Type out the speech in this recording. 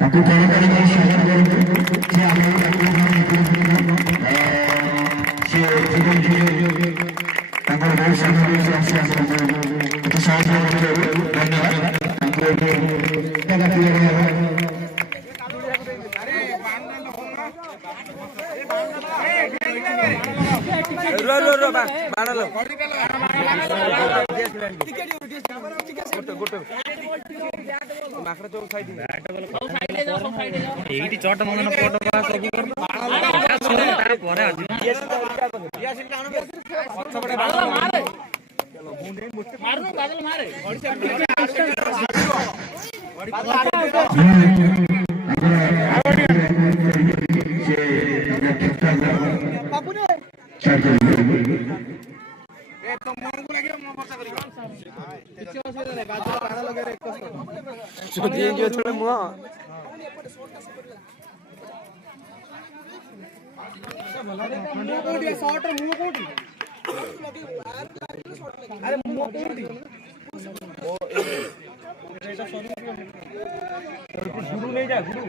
ତାକୁ କଳକାରୀ କରି ସାଗର କରନ୍ତୁ ସେ ଆମର ତାଙ୍କର ବହୁତ ସମୟ ଆସି ଏତେ ସାହାଯ୍ୟ କରିଥିବାରୁ ଧନ୍ୟବାଦ এইটি চট মনে ফটো ସବୁ गुरु नहीं जा गुरु